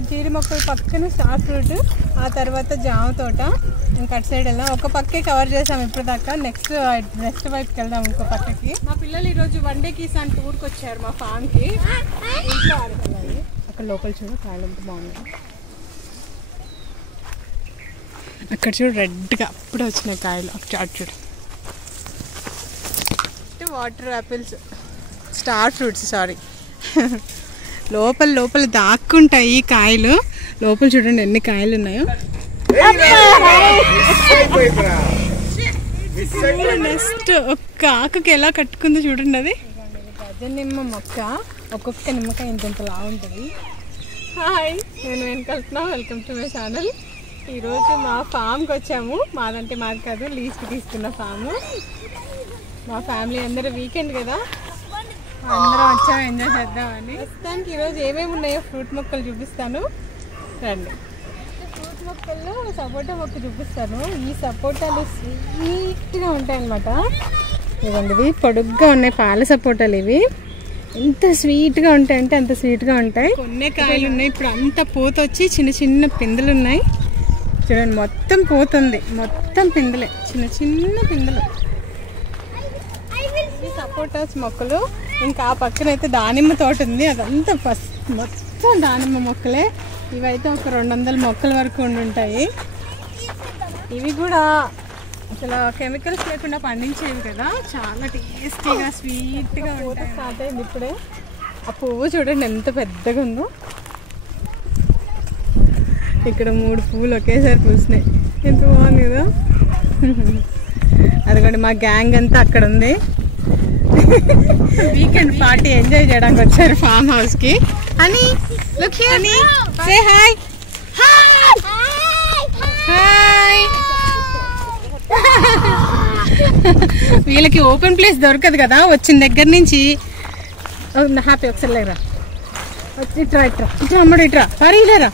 ఇంకా చీరి మొక్కలు పక్కన స్టార్ ఫ్రూట్, ఆ తర్వాత జామ తోట. ఇంకా అటు సైడ్ వెళ్దాం. ఒక పక్కే కవర్ చేసాం ఇప్పుడు దాకా. నెక్స్ట్ వైపుకి వెళ్దాం ఇంకో పక్కకి. మా పిల్లలు ఈరోజు వన్ డే కిసాన్ టూర్కి వచ్చారు మా ఫామ్కి. ఇంకా ఆడుకోవాలి. అక్కడ లోపల చూడు కాయలు ఎంత బాగున్నాయి. అక్కడ చూడు రెడ్గా అప్పుడే వచ్చినాయి కాయలు. అటు చూడు water apples, star fruits sorry. లోపల దాక్కుంటాయి ఈ కాయలు. లోపల చూడండి ఎన్ని కాయలు ఉన్నాయో. నెక్స్ట్ ఒక్క ఆకుకి ఎలా కట్టుకుందో చూడండి. అది గజ నిమ్మ మొక్క. ఒక్కొక్క నిమ్మకాయ ఇంత లా ఉంటుంది. హాయ్, నేను వెనకాల వెల్కమ్ టు మై ఛానల్. ఈరోజు మా ఫామ్కి వచ్చాము. మాదంటే మాది కాదు, లీజ్కి తీసుకున్న ఫామ్. మా ఫ్యామిలీ అందరూ వీకెండ్ కదా, అందరం వచ్చాము ఎంజాయ్ చేద్దామని. ప్రస్తుతానికి ఈరోజు ఏమేమి ఉన్నాయో ఫ్రూట్ మొక్కలు చూపిస్తాను రండి. ఫ్రూట్ మొక్కల్లో సపోటా మొక్క చూపిస్తాను. ఈ సపోటాలు స్వీట్గా ఉంటాయి అన్నమాట. ఇవ్వండి, ఇవి పొడుగ్గా ఉన్నాయి పాల సపోటాలు. ఇవి ఎంత స్వీట్గా ఉంటాయంటే అంత స్వీట్గా ఉంటాయి. కొన్ని కాయలు ఉన్నాయి. ఇప్పుడు అంతా పూత వచ్చి చిన్న చిన్న పిందెలు ఉన్నాయి చూడండి. మొత్తం పూతుంది, మొత్తం పిందెలే, చిన్న చిన్న పిందెలు. సపోటాస్ మొక్కలు. ఇంకా ఆ పక్కన అయితే దానిమ్మ తోట ఉంది. అదంతా మొత్తం దానిమ్మ మొక్కలే. ఇవైతే ఒక 200 మొక్కల వరకు ఉండుంటాయి. ఇవి కూడా అసలు కెమికల్స్ లేకుండా పండించేవి కదా, చాలా టేస్టీగా స్వీట్గా ఉంటాయి. స్టార్ట్ అయింది ఇప్పుడే. ఆ పువ్వు చూడండి ఎంత పెద్దగా ఉందో. ఇక్కడ 3 పువ్వులు ఒకేసారి పూసినాయి. ఎంత బాగుంది కదా. అదిగోండి మా గ్యాంగ్ అంతా అక్కడ ఉంది. వీకెండ్ పార్టీ ఎంజాయ్ చేయడానికి వచ్చారు ఫామ్ హౌస్ కి. అని సే హాయ్. హాయ్. వీళ్ళకి ఓపెన్ ప్లేస్ దొరకదు కదా, వచ్చిన దగ్గర నుంచి. హ్యాపీ ఒకసారి లేరా, ఇట్రా ఇట్రా ఇట్రా అమ్మడు, ఇట్రా పరిగిలేరా.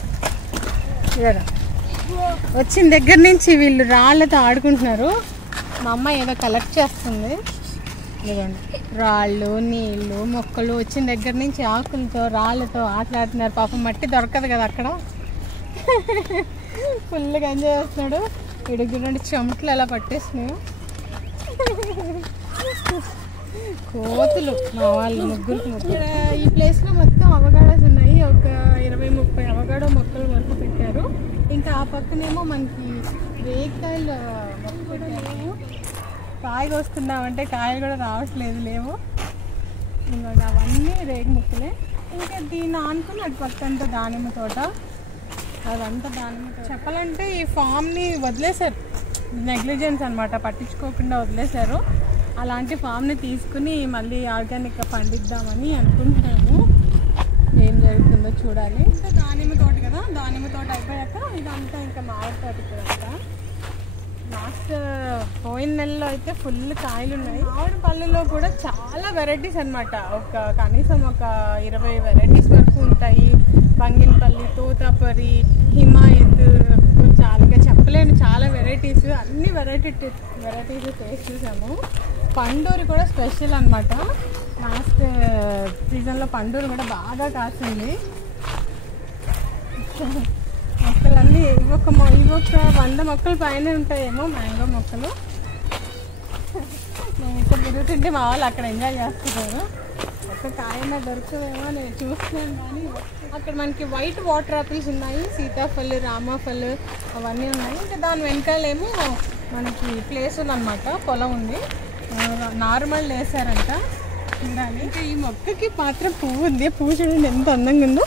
వచ్చిన దగ్గర నుంచి వీళ్ళు రాళ్ళతో ఆడుకుంటున్నారు. మా అమ్మ ఏదో కలెక్ట్ చేస్తుంది. ఇదిగోండి రాళ్ళు, నీళ్ళు, మొక్కలు. వచ్చిన దగ్గర నుంచి ఆకులతో రాళ్ళతో ఆటలాడుతున్నారు. పాపం మట్టి దొరకదు కదా అక్కడ. ఫుల్గా ఎంజాయ్ చేస్తున్నాడు. ఇడుగు నుండి చెమటలు ఎలా పట్టేస్తున్నాయి. కోతులు మా వాళ్ళు ముగ్గురు. ఈ ప్లేస్లో మొత్తం అవగాడోస్ ఉన్నాయి. ఒక 20-30 అవగాడో మొక్కలు వరకు పెట్టారు. ఇంకా ఆ పక్కనేమో మనకి రేగికాయలు మొక్కలు కూడా లేవు. కాయగా వస్తున్నామంటే కాయలు కూడా రావట్లేదు, లేవు. ఇంకా అవన్నీ రేగి ముక్కలే. ఇంకా దీన్ని ఆనుకుని అటు పక్కంతా దానిమ్మ తోట, అదంతా దానిమ్మ తోట. చెప్పాలంటే ఈ ఫామ్ని వదిలేశారు, నెగ్లిజెన్స్ అనమాట, పట్టించుకోకుండా వదిలేశారు. అలాంటి ఫామ్ని తీసుకుని మళ్ళీ ఆర్గానిక్గా పండిద్దామని అనుకుంటున్నాము. ఏం జరుగుతుందో చూడాలి. ఇంకా దానిమ్మ తోట కదా, దానిమ్మ తోట అయిపోయాక ఇదంతా ఇంకా మామిడి తోట. ఇక్కడంతా లాస్ట్ పోయిన నెలలో అయితే ఫుల్ కాయలు ఉన్నాయి. మామిడి పళ్ళలో కూడా చాలా వెరైటీస్ అనమాట. కనీసం ఒక 20 వెరైటీస్ వరకు ఉంటాయి. బంగినపల్లి, తోతాపరి, హిమాయత్, చాలా చెప్పలేను, చాలా వెరైటీస్. అన్ని వెరైటీస్ టేస్ట్ చూసాము. పండూరు కూడా స్పెషల్ అనమాట. లాస్ట్ సీజన్లో పండూరు కూడా బాగా కాసింది. మొక్కలన్నీ ఇవొక 100 మొక్కలు పైన ఉంటాయేమో, మ్యాంగో మొక్కలు. నేను ఇక్కడ తిరుగుతుంటే మా వాళ్ళు అక్కడ ఎంజాయ్ చేస్తున్నారు. ఒక కాయన దొరకవేమో నేను చూస్తున్నాను. కానీ అక్కడ మనకి వైట్ వాటర్ యాపిల్స్ ఉన్నాయి, సీతాఫల్, రామాఫల్ అవన్నీ ఉన్నాయి. ఇంకా దాని వెనకాలేమో మనకి ప్లేస్ ఉందన్నమాట, పొలం ఉంది. నార్మల్ వేసారంట చూడాలి. ఇంకా ఈ మొక్కకి మాత్రం పువ్వు ఉంది. పువ్వు చూడండి ఎంత అందంగా ఉందో.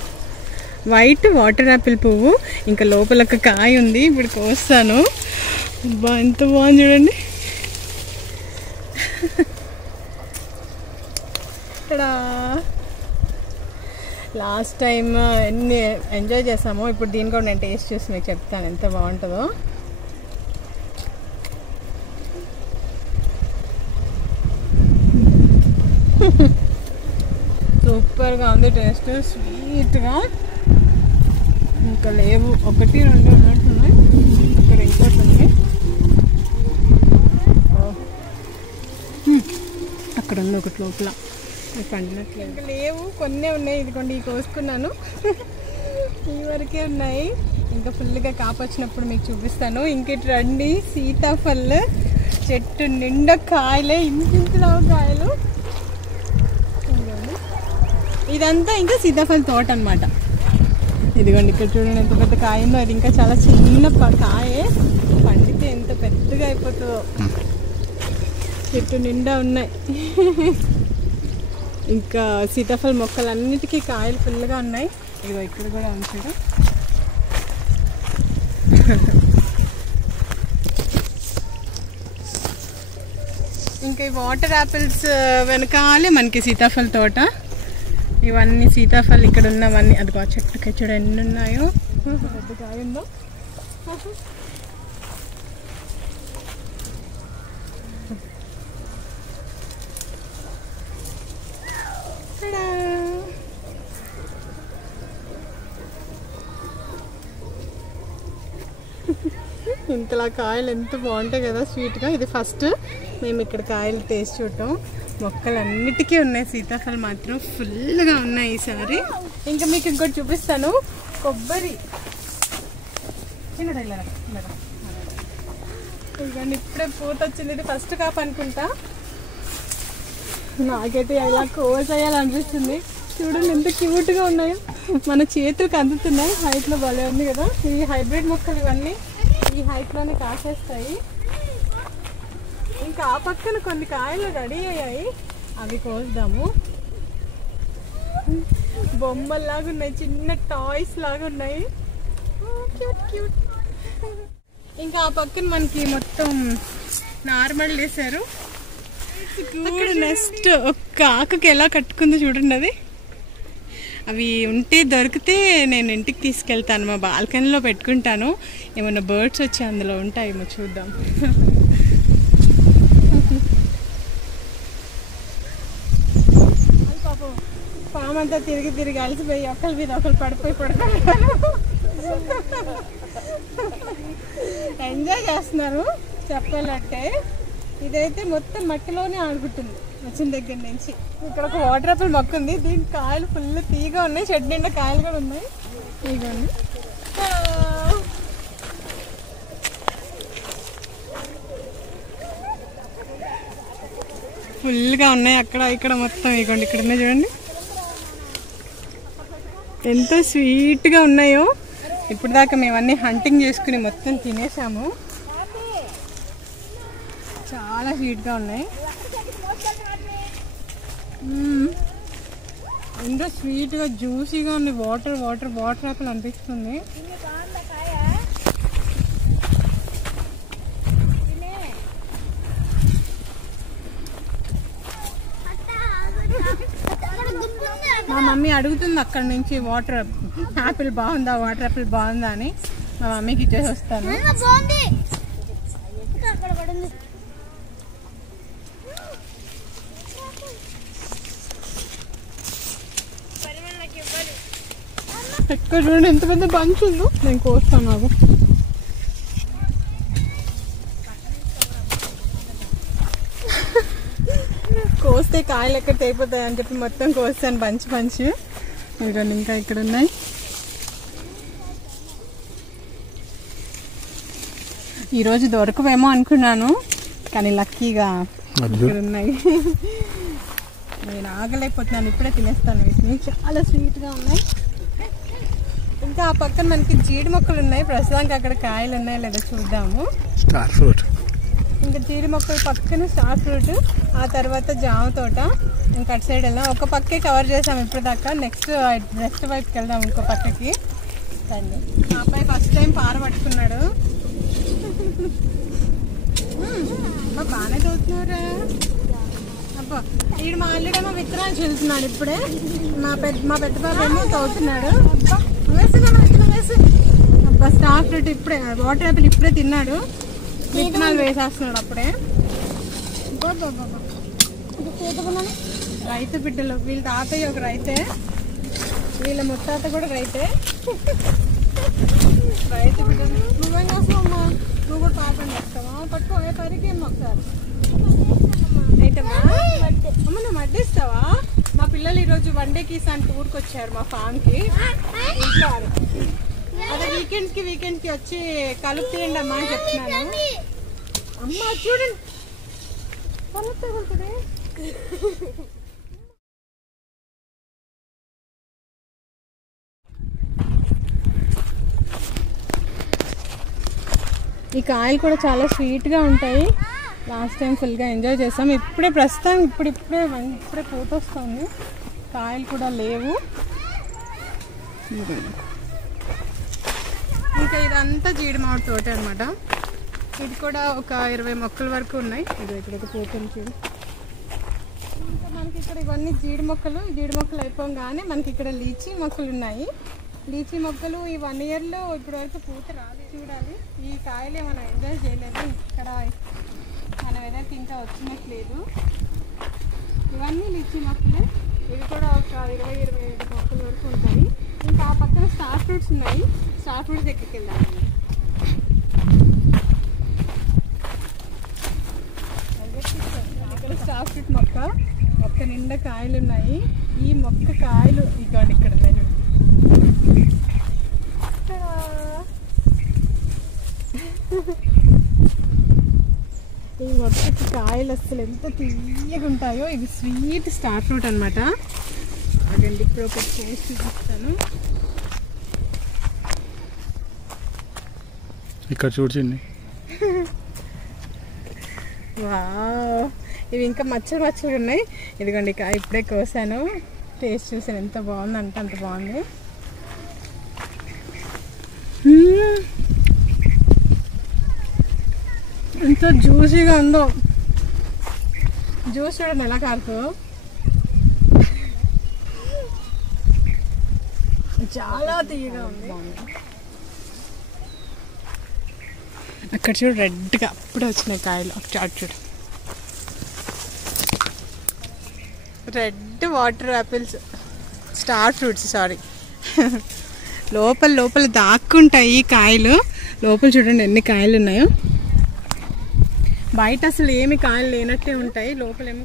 వైట్ వాటర్ యాపిల్ పువ్వు. ఇంకా లోపల ఒక కాయ ఉంది, ఇప్పుడు కోస్తాను. అబ్బా ఎంత బాగుంది చూడండి. ఇక్కడ లాస్ట్ టైం ఎన్ని ఎంజాయ్ చేసామో, ఇప్పుడు దీన్ని కూడా నేను టేస్ట్ చేసి మీకు చెప్తాను ఎంత బాగుంటుందో. సూపర్గా ఉంది టేస్ట్, స్వీట్గా. ఇంకా లేవు, 1-2 ఉన్నట్టున్నాయి. ఇక్కడ ఇంకోటి ఉంది, అక్కడ ఉంది ఒకటి లోపల పండినట్లు. ఇంకా లేవు, కొన్ని ఉన్నాయి. ఇదిగోండి కోసుకున్నాను. ఈ వరకే ఉన్నాయి, ఇంకా ఫుల్గా కాపు వచ్చినప్పుడు మీకు చూపిస్తాను. ఇంకటి రండి, సీతాఫల్ చెట్టు నిండా కాయలే, ఇంటింటిలో కాయలు. ఇదంతా ఇంకా సీతాఫల్ తోట అనమాట. ఇదిగోండి ఇక్కడ చూడండి ఎంత పెద్ద కాయ ఉందో. అది ఇంకా చాలా చిన్న కాయే, పండితే ఎంత పెద్దగా అయిపోతుందో. చెట్టు నిండా ఉన్నాయి. ఇంకా సీతాఫల్ మొక్కలన్నిటికీ కాయలు ఫుల్గా ఉన్నాయి. ఇదిగో ఇక్కడ కూడా ఉంది. ఇంకా ఈ వాటర్ యాపిల్స్ వెనకాలే మనకి సీతాఫల్ తోట. ఇవన్నీ సీతాఫల్ ఇక్కడ ఉన్నవన్నీ. అదిగో చెట్టుకి చూడ ఎన్ని ఉన్నాయో, పెద్ద కాయ ఉందో. ఇంతలా కాయలు ఎంత బాగుంటాయి కదా, స్వీట్గా. ఇది ఫస్ట్ మేము ఇక్కడ కాయలు టేస్ట్ చూడటం. మొక్కలన్నిటికీ ఉన్నాయి, సీతాఫల్ మాత్రం ఫుల్గా ఉన్నాయి ఈసారి. ఇంకా మీకు ఇంకోటి చూపిస్తాను, కొబ్బరి. ఇవన్నీ ఇప్పుడే పూత వచ్చింది. ఇది ఫస్ట్ కాపు అనుకుంటా. నాకైతే ఇలా కోసేయాలనిపిస్తుంది. చూడండి ఎంత క్యూట్గా ఉన్నాయో, మన చేతులకు అందుతున్నాయి. హైట్లో భలే ఉంది కదా. ఈ హైబ్రిడ్ మొక్కలు ఇవన్నీ ఈ హైట్లోనే కాసేస్తాయి. ఇంకా ఆ పక్కన కొన్ని కాయలు రెడీ అయ్యాయి, అవి కోద్దాము. బొమ్మల్లాగా ఉన్నాయి, చిన్న టాయ్స్ లాగా ఉన్నాయి. Cute cute. ఇంకా ఆ పక్కన మనకి మొత్తం నార్మల్ వేసారు. అక్కడ నెక్స్ట్ ఒక్క ఆకుకి ఎలా కట్టుకుందో చూడండి. అది అవి ఉంటే దొరికితే నేను ఇంటికి తీసుకెళ్తాను, మా బాల్కనీలో పెట్టుకుంటాను. ఏమన్నా బర్డ్స్ వచ్చి అందులో ఉంటాయేమో చూద్దాం. పాపం పామంతా తిరిగి తిరిగి అలసిపోయి ఒకరి మీద ఒకరు పడిపోయి ఎంజాయ్ చేస్తున్నారు చెప్పాలంటే. ఇదైతే మొత్తం మట్టిలోనే ఆడుకుంటుంది వచ్చిన దగ్గర నుంచి. ఇక్కడ ఒక వాటర్ యాపిల్ మొక్క ఉంది, దీని కాయలు ఫుల్ తీగా ఉన్నాయి, చెట్టు నిండా కాయలు కూడా ఉన్నాయి. ఇదిగోండి ఫుల్గా ఉన్నాయి అక్కడ ఇక్కడ మొత్తం. ఇదిగోండి ఇక్కడ ఉన్నాయి చూడండి ఎంత స్వీట్గా ఉన్నాయో. ఇప్పుడు దాకా మేమన్నీ హంటింగ్ చేసుకుని మొత్తం తినేసాము. చాలా స్వీట్గా ఉన్నాయి, ఎంతో స్వీట్గా జ్యూసీగా ఉంది. వాటర్ వాటర్ వాటర్ యాపిల్ అనిపిస్తుంది. మా మమ్మీ అడుగుతుంది అక్కడ నుంచి వాటర్ యాపిల్ బాగుందా, వాటర్ యాపిల్ బాగుందా అని. మా మమ్మీకి ఇచ్చేసి వస్తాను. ఎక్కడ చూడండి ఎంత పెద్ద బంచ్ ఉందో. నేను కోస్తాను నాకు. కోస్తే కాయలు ఎక్కడ తెగిపోతాయి అని చెప్పి మొత్తం కోస్తాను బంచ్ బంచ్. ఇదిగోండి ఇంకా ఇక్కడ ఉన్నాయి. ఈరోజు దొరకవేమో అనుకున్నాను, కానీ లక్కీగా ఇక్కడ ఉన్నాయి. నేను ఆగలేకపోతున్నాను, ఇప్పుడే తినేస్తాను. వీటిని చాలా స్వీట్గా ఉన్నాయి. ఇంకా ఆ పక్కన మనకి జీడి మొక్కలు ఉన్నాయి. ప్రస్తుతానికి అక్కడ కాయలు ఉన్నాయో లేదో చూద్దాము. Star fruit. ఇంకా జీడి మొక్కలు పక్కన స్టార్ ఫ్రూట్, ఆ తర్వాత జామ తోట. ఇంకా అటు సైడ్ వెళ్దాం. ఒక పక్కే కవర్ చేసాం ఇప్పుడు దాకా. నెక్స్ట్ వైపుకి వెళ్దాం ఇంకో పక్కకి. మా అబ్బాయి ఫస్ట్ టైం పార పట్టుకున్నాడు. బాగానే చదువుతున్నారా అబ్బా. వీడు మా అల్లుడేమో విత్తనాలు చల్లుతున్నాడు ఇప్పుడే. మా పెద్ద బాబు ఏమో చదువుతున్నాడు. అబ్బా స్టార్ ఫ్రూట్ ఇప్పుడే, వాటర్ యాపిల్ ఇప్పుడే తిన్నాడు. విత్తనాలు వేసేస్తున్నాడు అప్పుడే. రైతు బిడ్డలు వీళ్ళ తాతయ్య ఒక రైతే, వీళ్ళ ముత్తాత కూడా రైతే. రైతు బిడ్డలు. నువ్వేం చేస్తావు అమ్మా? నువ్వు కూడా పాపని చేస్తావా? పట్టుకో పరిగేమ్మా ఒకసారి. అయితే అమ్మ నువ్వు మడ్డిస్తావా? మా పిల్లలు ఈరోజు వన్ డే కిసాన్ టూర్కి వచ్చారు మా ఫామ్కి. ఇంట్లో అదే వీకెండ్స్కి వచ్చి కలుపు తీయండి అమ్మా అని చెప్తున్నాను. అమ్మ చూడండి కలుపు తగులుతుంది. ఈ కాయలు కూడా చాలా స్వీట్గా ఉంటాయి. లాస్ట్ టైం ఫుల్గా ఎంజాయ్ చేసాం. ఇప్పుడే ప్రస్తుతం ఇప్పుడే పూత వస్తుంది. కాయలు కూడా లేవు. ఇంకా ఇదంతా జీడి మామిడి తోట అనమాట. ఇది కూడా ఒక 20 మొక్కల వరకు ఉన్నాయి. ఇది ఇక్కడ పూతలు చూడు. ఇంకా మనకి ఇక్కడ ఇవన్నీ జీడి మొక్కలు అయిపోగానే మనకి ఇక్కడ లీచీ మొక్కలు ఉన్నాయి. లీచీ మొక్కలు ఈ 1 ఇయర్లో ఇప్పటి వరకు పూత రాదు. చూడాలి. ఈ కాయలే మనం ఎంజాయ్ చేయలేదు. ఇక్కడ మన వెదర్కి ఇంకా వచ్చినట్లేదు. ఇవన్నీ లీచీ మొక్కలే. ఇవి కూడా ఒక 20-25 మొక్కల వరకు ఉంటాయి. ఇంకా ఆ పక్కన స్టార్ ఫ్రూట్స్ ఉన్నాయి. స్టార్ ఫ్రూట్స్ దగ్గరికి వెళ్దాం. ఇక్కడ స్టార్ ఫ్రూట్ మొక్క నిండా కాయలు ఉన్నాయి. ఈ మొక్క కాయలు ఇక్కడ ఉన్నాయి. ఈ మొక్కకి కాయలు అసలు ఎంత తీయగా ఉంటాయో. ఇది స్వీట్ స్టార్ ఫ్రూట్ అనమాట. అదండి ఇప్పుడు ఒకటి చేసి చూపిస్తాను. ఇక్కడ చూడండి. వావ్, ఇవి ఇంకా మచ్చలు ఉన్నాయి. ఇదిగోండి కాయ ఇప్పుడే కోసాను. టేస్ట్ చూసాను. ఎంత బాగుందంటే అంత బాగుంది. ఎంత జ్యూసీగా ఉందో. జ్యూస్ చూడండి ఎలా కారుతో. చాలా తీయగా ఉంది. అక్కడ చూడు రెడ్గా అప్పుడే వచ్చినాయి కాయలు. చాట్ చూడు, red water apples, star fruits. Sorry, లోపల దాక్కుంటాయి ఈ కాయలు. లోపల చూడండి ఎన్ని కాయలు ఉన్నాయో. బయట అసలు ఏమి కాయలు లేనట్టే ఉంటాయి. లోపలేమో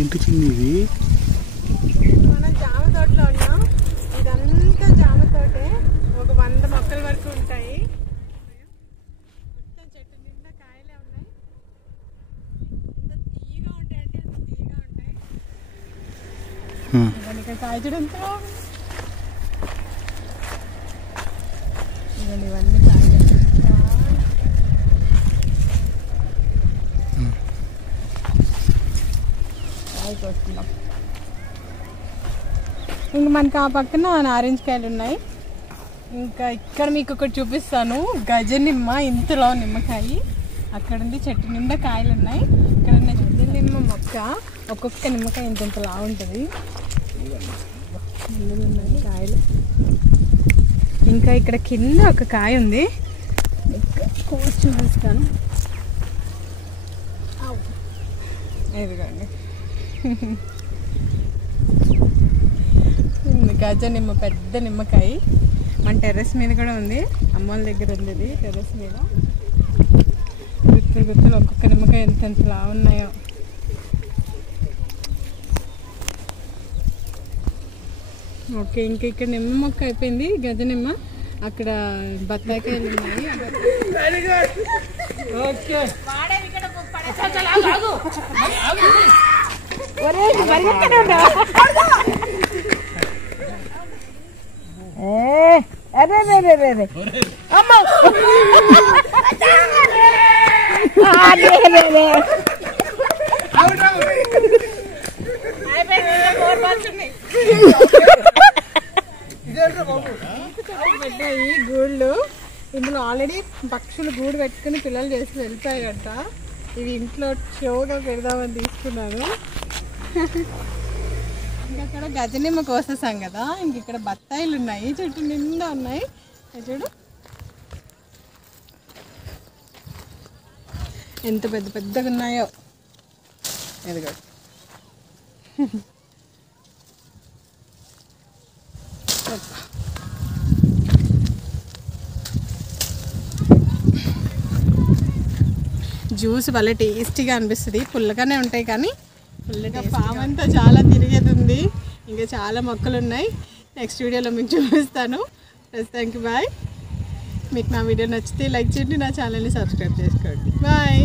ఏంటి చిన్నది. మనం జామ తోటలో ఉన్నాం. ఇదంతా జామ తోటే. ఒక 100 మొక్కల వరకు ఉంటాయి. మొత్తం చెట్టు నిండా కాయలే ఉన్నాయి. ఎంత తీయగా ఉంటాయి అంటే అంత తీయగా ఉంటాయి. ఇక్కడ కాయ చూడంతా. ఇవన్నీ కాయలు. వస్తున్నాం. ఇంకా మనకి ఆ పక్కన నారింజ కాయలు ఉన్నాయి. ఇంకా ఇక్కడ మీకు ఒకటి చూపిస్తాను. గజ నిమ్మ, ఇంతలో నిమ్మకాయ అక్కడ ఉంది. చెట్టు నిండా కాయలు ఉన్నాయి. ఇక్కడ ఉన్న గజ నిమ్మ మొక్క ఒక్కొక్క నిమ్మకాయ ఇంతలా ఉంటుంది. కాయలు. ఇంకా ఇక్కడ కింద ఒక కాయ ఉంది. కోసి చూపిస్తాను. ఇదిగోండి గజ నిమ్మ, పెద్ద నిమ్మకాయ. మన టెర్రస్ మీద కూడా ఉంది. అమ్మోళ్ళ దగ్గర ఉంది ఇది. టెర్రస్ మీద గుత్తులు ఒక్కొక్క నిమ్మకాయ ఎంతలా ఉన్నాయో. ఓకే, ఇంకా ఇక్కడ నిమ్మ మొక్క అయిపోయింది. గజ నిమ్మ. అక్కడ బత్తాయికాయలు ఉన్నాయి. గూళ్ళు ఇందులో ఆల్రెడీ పక్షులు గూడు పెట్టుకుని పిల్లలు చేసి వెళ్తాయి గట్ట. ఇవి ఇంట్లో షోగా పెడదామని తీసుకున్నాను. ఇంకా అక్కడ గజనిమ్మ కోసేసాం కదా. ఇంక ఇక్కడ బత్తాయిలు ఉన్నాయి. చెట్టు నిండా ఉన్నాయి. చూడు ఎంత పెద్ద పెద్దగా ఉన్నాయో. ఎదుగు జ్యూస్ భలే టేస్టీగా అనిపిస్తుంది. పుల్లగానే ఉంటాయి కానీ ఫుల్గా. ఫామ్ అంతా చాలా తిరిగేది ఉంది, ఇంకా చాలా మొక్కలు ఉన్నాయి. నెక్స్ట్ వీడియోలో మీకు చూపిస్తాను. ప్రస్తుతానికి బాయ్. మీకు నా వీడియో నచ్చితే లైక్ చేయండి, నా ఛానల్ని సబ్స్క్రైబ్ చేసుకోండి. బాయ్.